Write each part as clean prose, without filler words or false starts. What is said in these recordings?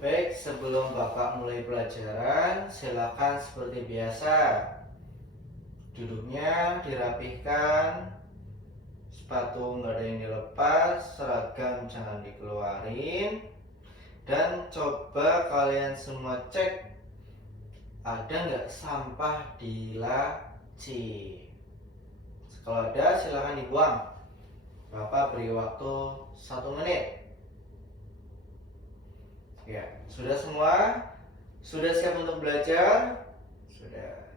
Baik, sebelum Bapak mulai pelajaran, silakan seperti biasa. Duduknya dirapihkan, sepatu nggak ada yang dilepas, seragam jangan dikeluarin, dan coba kalian semua cek ada nggak sampah di laci. Kalau ada, silakan dibuang. Bapak beri waktu 1 menit. Ya, sudah semua? Sudah siap untuk belajar? Sudah.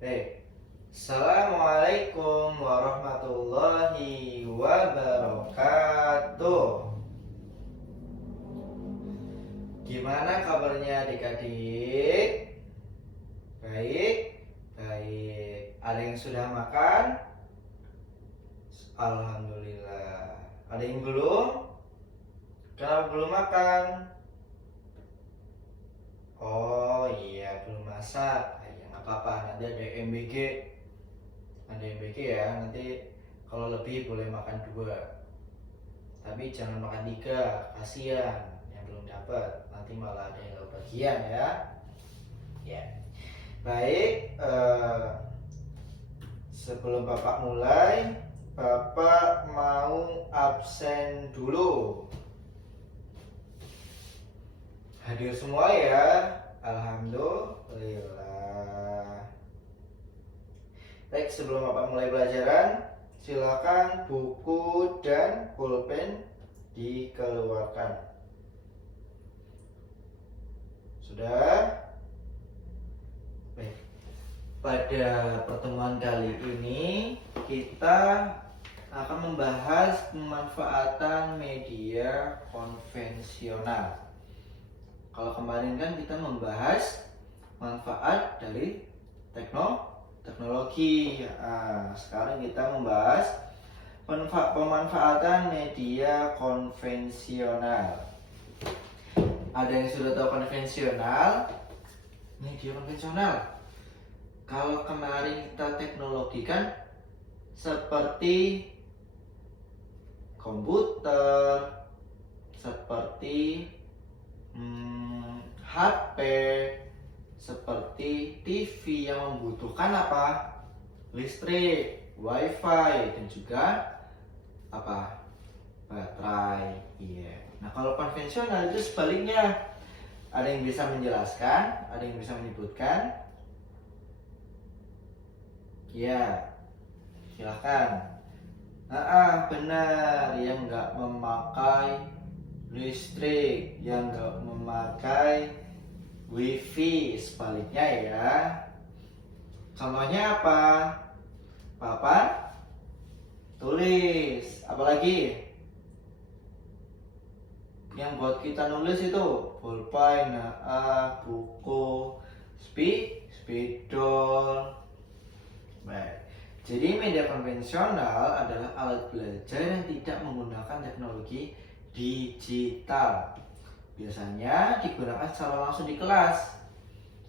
Baik. Assalamualaikum warahmatullahi wabarakatuh. Gimana kabarnya adik-adik? Baik, baik. Ada yang sudah makan? Alhamdulillah. Ada yang belum? Kenapa belum makan? Oh iya, belum masak. Ya nggak apa-apa, nanti ada MBG. Ada MBG ya, nanti kalau lebih boleh makan 2. Tapi jangan makan 3, kasihan yang belum dapat. Nanti malah ada yang kebagian ya. Ya. Baik, sebelum Bapak mulai, Bapak mau absen dulu. Hadir semua ya, alhamdulillah. Baik, sebelum Bapak mulai pelajaran, silakan buku dan pulpen dikeluarkan. Sudah? Baik. Pada pertemuan kali ini kita akan membahas pemanfaatan media konvensional. Kalau kemarin kan kita membahas manfaat dari teknologi. Sekarang kita membahas pemanfaatan media konvensional. Ada yang sudah tahu konvensional? Media konvensional. Kalau kemarin kita teknologi kan seperti komputer, seperti HP, seperti TV yang membutuhkan apa? Listrik, wifi, dan juga apa? Baterai. Iya. Nah, kalau konvensional itu sebaliknya. Ada yang bisa menjelaskan, ada yang bisa menyebutkan? Ya, silahkan. Benar, yang nggak memakai listrik, yang nggak memakai wifi, sebaliknya ya. Contohnya apa? Papan tulis. Apalagi yang buat kita nulis itu pulpen, buku, spidol. Baik. Jadi media konvensional adalah alat belajar yang tidak menggunakan teknologi digital. Biasanya digunakan secara langsung di kelas.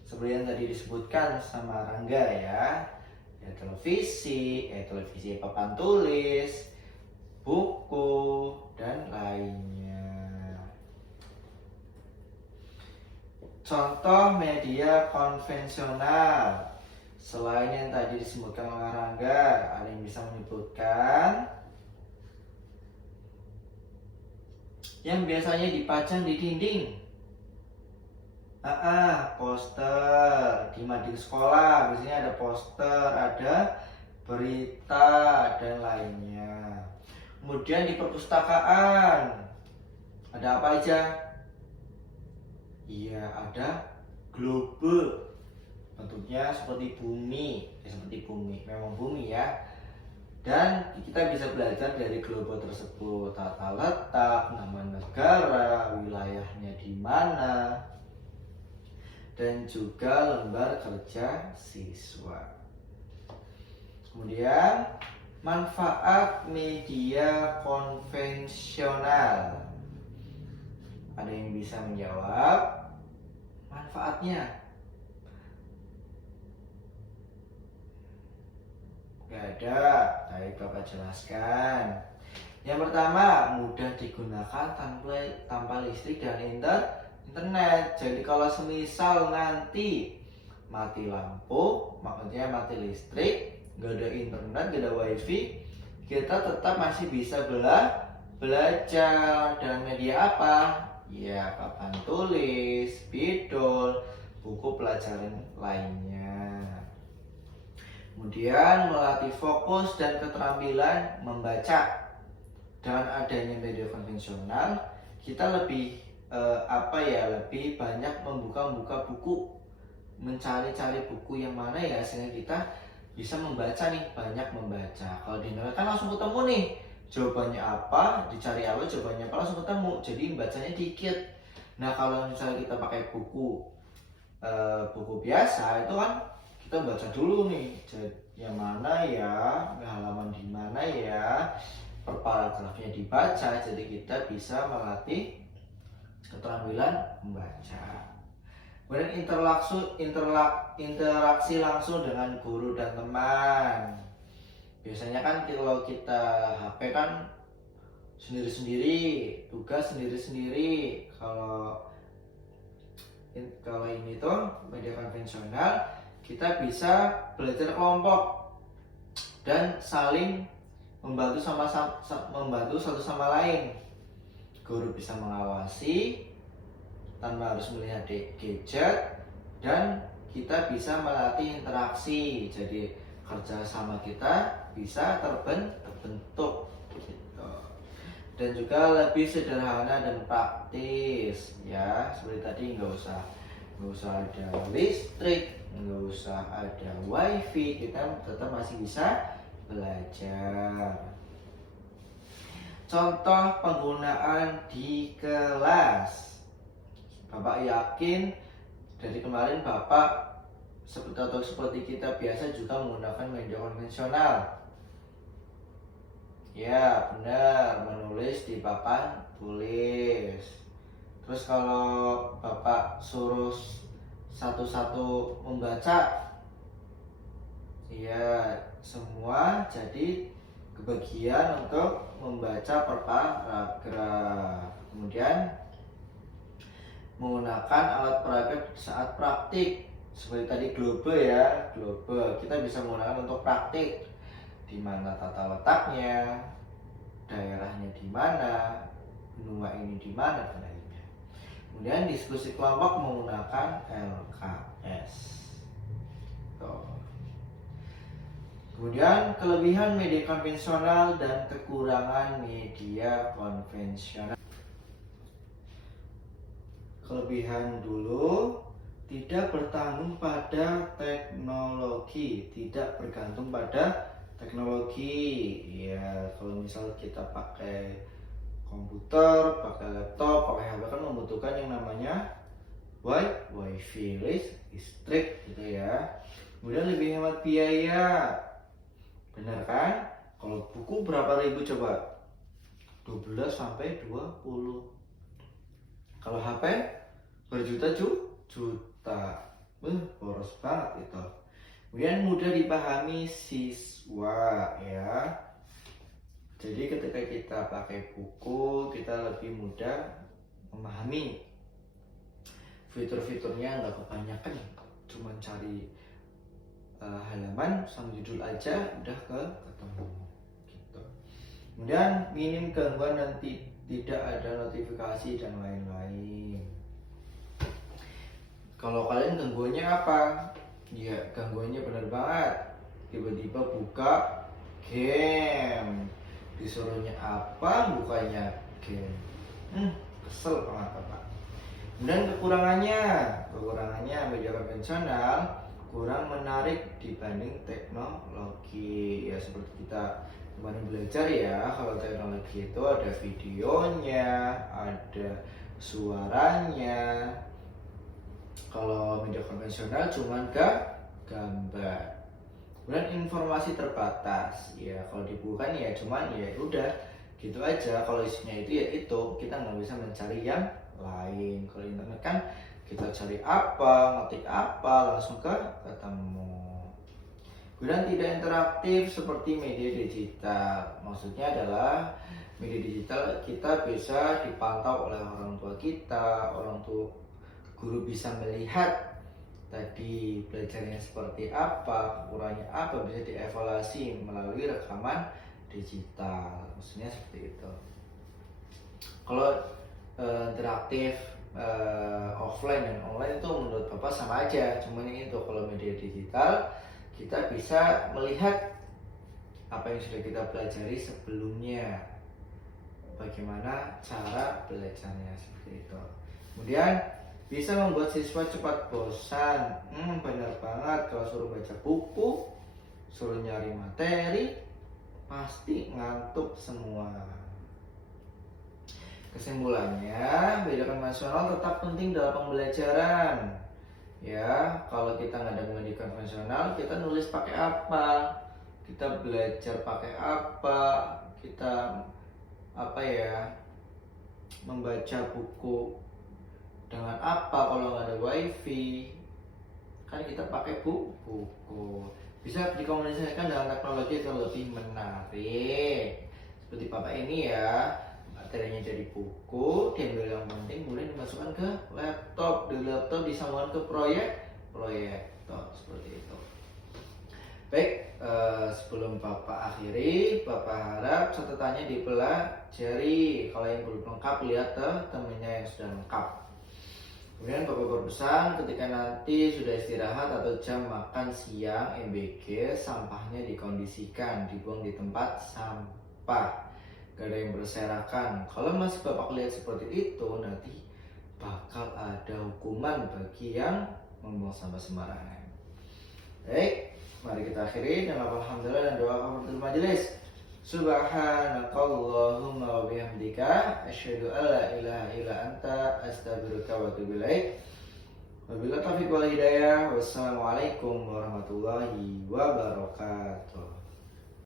Seperti yang tadi disebutkan sama Rangga ya. Televisi papan tulis, buku, dan lainnya. Contoh media konvensional. Selain yang tadi disebutkan oleh Rangga, ada yang bisa menyebutkan? Yang biasanya dipajang di dinding. Poster di mading sekolah, biasanya ada poster, ada berita, dan lainnya. Kemudian di perpustakaan, ada apa aja? Iya, ada globe. Bentuknya seperti bumi, memang bumi ya. Dan kita bisa belajar dari globe tersebut, tata letak, nama negara, wilayahnya di mana, dan juga lembar kerja siswa. Kemudian manfaat media konvensional. Ada yang bisa menjawab manfaatnya? Gak ada. Baik, Bapak jelaskan. Yang pertama, mudah digunakan tanpa listrik dan internet. internet. Jadi kalau semisal nanti mati lampu, maksudnya mati listrik, gak ada internet, gak ada wifi, kita tetap masih bisa belajar dengan media apa? Ya, papan tulis, spidol, buku pelajaran lainnya. Kemudian melatih fokus dan keterampilan membaca. Dengan adanya media konvensional, kita lebih lebih banyak membuka buku, mencari-cari buku yang mana ya, sehingga kita bisa membaca nih, banyak membaca. Kalau di internet kan langsung ketemu nih jawabannya apa, dicari apa jawabannya apa, langsung ketemu, jadi bacanya dikit. Nah kalau misalnya kita pakai buku biasa itu kan kita baca dulu nih, yang mana ya, halaman di mana ya, per paragrafnya dibaca, jadi kita bisa melatih keterampilan membaca. Kemudian interaksi langsung dengan guru dan teman. Biasanya kan kalau kita HP kan sendiri-sendiri, tugas sendiri-sendiri. Kalau ini tuh media konvensional, kita bisa belajar kelompok dan saling membantu satu sama lain. Guru bisa mengawasi tanpa harus melihat gadget, dan kita bisa melatih interaksi, jadi kerja sama kita bisa terbentuk gitu. Dan juga lebih sederhana dan praktis ya, seperti tadi nggak usah ada listrik, nggak usah ada wifi, kita tetap masih bisa belajar. Contoh penggunaan di kelas. Bapak yakin dari kemarin Bapak seperti kita biasa juga menggunakan media konvensional. Ya benar, menulis di papan tulis. Terus kalau Bapak suruh satu-satu membaca, ya semua jadi kebagian untuk membaca per paragraf. Kemudian menggunakan alat peraga saat praktik, seperti tadi globe ya, globe kita bisa menggunakan untuk praktik, di mana tata letaknya, daerahnya di mana, benua ini di mana dan lainnya. Kemudian diskusi kelompok menggunakan LKS. Kemudian kelebihan media konvensional dan kekurangan media konvensional. Kelebihan dulu, tidak bergantung pada teknologi, tidak bergantung pada teknologi. Ya, kalau misal kita pakai komputer, pakai laptop, pakai HP kan membutuhkan yang namanya wifi, listrik gitu ya. Kemudian lebih hemat biaya. Benar kan? Kalau buku berapa ribu coba? 12 sampai 20. Kalau HP berjuta-juta. Boros banget itu. Kemudian mudah dipahami siswa ya. Jadi ketika kita pakai buku, kita lebih mudah memahami. Fitur-fiturnya nggak kebanyakan, cuma cari halaman sama judul aja udah ketemu gitu. Kemudian minim gangguan dan tidak ada notifikasi dan lain-lain. Kalau kalian gangguannya apa? Ya gangguannya benar banget, tiba-tiba buka game, disuruhnya apa bukanya game. Kesel banget Pak. Kemudian kekurangannya media konvensional kurang menarik dibanding teknologi. Ya seperti kita kemarin belajar ya, kalau teknologi itu ada videonya, ada suaranya. Kalau media konvensional cuma gambar. Kemudian informasi terbatas. Ya kalau di buku kan ya cuman ya udah gitu aja. Kalau isinya itu ya itu, kita nggak bisa mencari yang lain. Kalau internet kan kita cari apa, ngetik apa, langsung ketemu. Kemudian tidak interaktif seperti media digital. Maksudnya adalah media digital kita bisa dipantau oleh orang tua kita, orang tua guru bisa melihat tadi belajarnya seperti apa, kekurangannya apa, bisa dievaluasi melalui rekaman digital, maksudnya seperti itu. Kalau interaktif offline dan online itu menurut Bapak sama aja, cuman ini tuh kalau media digital kita bisa melihat apa yang sudah kita pelajari sebelumnya, bagaimana cara belajarnya seperti itu. Kemudian bisa membuat siswa cepat bosan. Benar banget, kalau suruh baca buku, suruh nyari materi, pasti ngantuk semua. Kesimpulannya, pendidikan konvensional tetap penting dalam pembelajaran. Ya, kalau kita nggak ada pendidikan konvensional, kita nulis pakai apa? Kita belajar pakai apa? Kita membaca buku dengan apa kalau nggak ada wifi? Kan kita pakai buku. Bisa dikomunikasikan dengan teknologi yang lebih menarik. Seperti Bapak ini ya, materinya jadi buku, diambil yang penting, kemudian dimasukkan ke laptop, di laptop disambungkan ke proyektor seperti itu. Baik, sebelum Bapak akhiri, Bapak harap catatannya dipelajari. Kalau yang belum lengkap, lihat temennya yang sudah lengkap. Kemudian Bapak berpesan ketika nanti sudah istirahat atau jam makan siang MBG, sampahnya dikondisikan, dibuang di tempat sampah, gak ada yang berserakan. Kalau masih Bapak lihat seperti itu, nanti bakal ada hukuman bagi yang membuang sampah sembarangan. Baik, mari kita akhiri dengan alhamdulillah dan doa kafaratul majelis. Subhanakallahumma wa bihamdika asyhadu an la ilaha illa anta astaghfiruka wa atubu ilaik. Wabillahi taufiq wal hidayah. Wassalamualaikum warahmatullahi wabarakatuh.